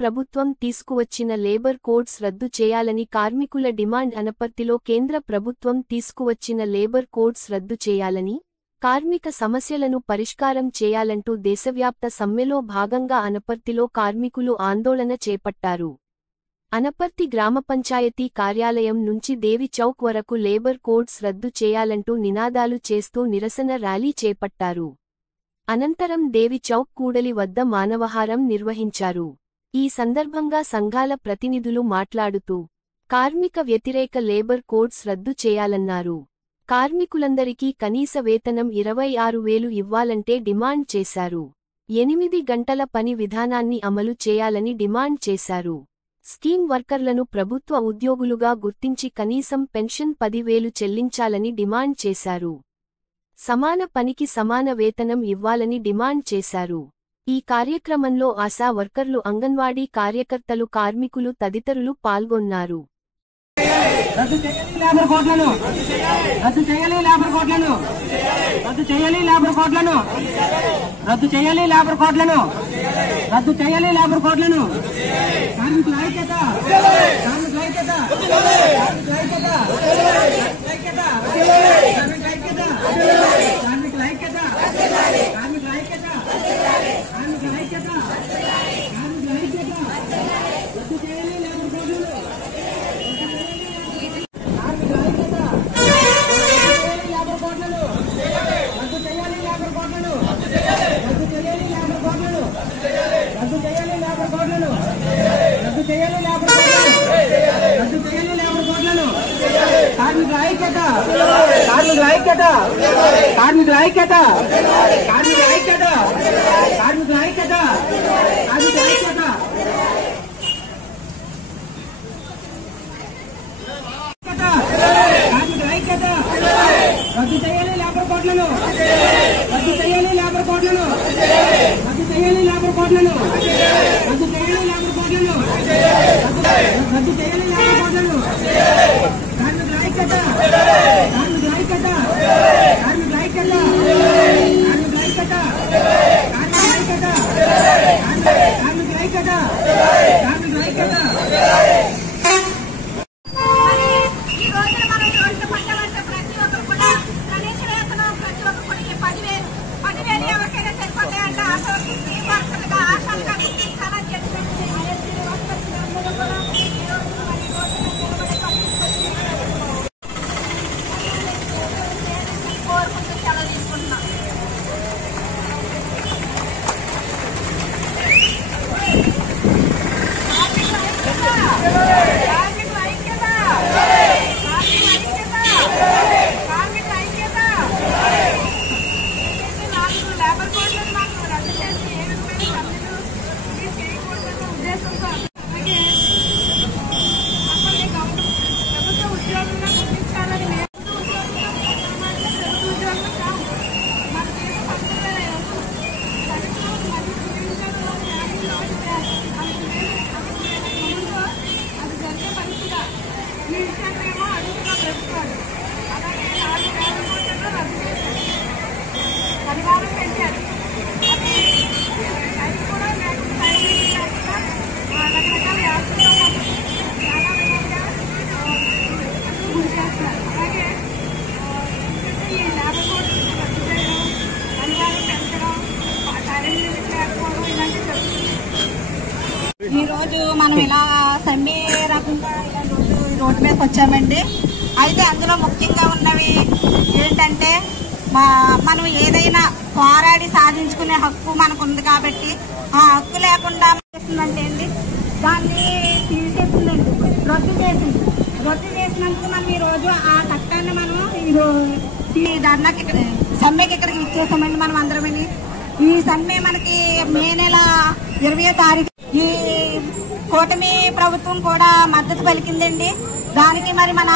ప్రభుత్వం తీసుకువచ్చిన labour codes రద్దు చేయాలని కార్మికుల డిమాండ్. అనపర్తిలో కేంద్ర ప్రభుత్వం తీసుకువచ్చిన లేబర్ కోడ్స్ రద్దు చేయాలని, కార్మిక సమస్యలను పరిష్కారం చేయాలంటూ దేశవ్యాప్త సమ్మెలో భాగంగా అనపర్తిలో కార్మికులు ఆందోళన చేపట్టారు. అనపర్తి గ్రామ పంచాయతీ కార్యాలయం నుంచి దేవి చౌక్ వరకు లేబర్ కోడ్స్ రద్దు చేయాలంటూ నినాదాలు చేస్తూ నిరసన ర్యాలీ చేపట్టారు. అనంతరం దేవి చౌక్ కూడలి వద్ద మానవహారం నిర్వహించారు. ఈ సందర్భంగా సంఘాల ప్రతినిధులు మాట్లాడుతూ కార్మిక వ్యతిరేక లేబర్ కోడ్స్ రద్దు చేయాలన్నారు. కార్మికులందరికీ కనీస వేతనం 26,000 ఇవ్వాలంటే డిమాండ్ చేశారు. 8 గంటల పని విధానాన్ని అమలు చేయాలని డిమాండ్ చేశారు. స్కీమ్ వర్కర్లను ప్రభుత్వ ఉద్యోగులుగా గుర్తించి కనీసం పెన్షన్ 10,000 చెల్లించాలని డిమాండ్ చేశారు. సమాన పనికి సమాన వేతనం ఇవ్వాలని డిమాండ్ చేశారు. ఈ కార్యక్రమంలో ఆశా వర్కర్లు, అంగన్వాడీ కార్యకర్తలు, కార్మికులు తదితరులు పాల్గొన్నారు. రద్దు చేయాలి లేబర్ కోడ్లను, రద్దు చేయాలి లేబర్ కోడ్లను, రద్దు చేయాలి లేబర్ కోడ్లను, రద్దు చేయాలి లేబర్ కోడ్లను, రద్దు చేయాలి లేబర్ కోడ్లను. కార్మికుల ఐక్యత, కార్మికుల ఐక్యత, కార్మికుల ఐక్యత, ఐక్యత, కార్మికుల ఐక్యత, కార్మికుల ఐక్యత, కార్మికుల ఐక్యత, కార్మికుల ఐక్యత, కార్మికుల ఐక్యత. రద్దు చేయాలి లేబర్ కోడ్లను. కార్మికుల ఐక్యత, కార్మికుల ఐక్యత, కార్మికుల ఐక్యత, కార్మికుల ఐక్యత, కార్మికుల ఐక్యత, కార్మికుల ఐక్యత. కార్మికుల ఐక్యత. రద్దు చేయాలి లేబర్ కోడ్లను, రద్దు చేయాలి లేబర్ కోడ్లను, రద్దు చేయాలి లేబర్ కోడ్లను, రద్దు చేయాలి లేబర్ కోడ్లను, రద్దు చేయాలి లేబర్ కోడ్లను. కార్మికుల ఐక్యత, కార్మికుల ఐక్యత, కార్మికుల ఐక్యత, కార్మికుల ఐక్యత, కార్మికుల ఐక్యత, కార్మికుల ఐక్యత, కార్మికుల ఐక్యత. ఈ రోజు మనం ఇలా సమ్మె రకంగా ఇలా రోడ్డు మీదకి వచ్చామండి. అయితే అందులో ముఖ్యంగా ఉన్నవి ఏంటంటే మనం ఏదైనా పోరాడి సాధించుకునే హక్కు మనకు ఉంది కాబట్టి ఆ హక్కు లేకుండా చేస్తుందంటే అండి దాన్ని తీసేసిందండి, రద్దు చేసింది. రద్దు చేసినందుకు మనం ఈ రోజు ఆ చట్టాన్ని మనం ఈ ధర్నాకి సమ్మెకి ఇక్కడికి ఇచ్చేసామండి. మనం అందరమని ఈ సమ్మె మనకి మే నెల 20వ తారీఖు ఈ కూటమి ప్రభుత్వం కూడా మద్దతు పలికిందండి. దానికి మరి మన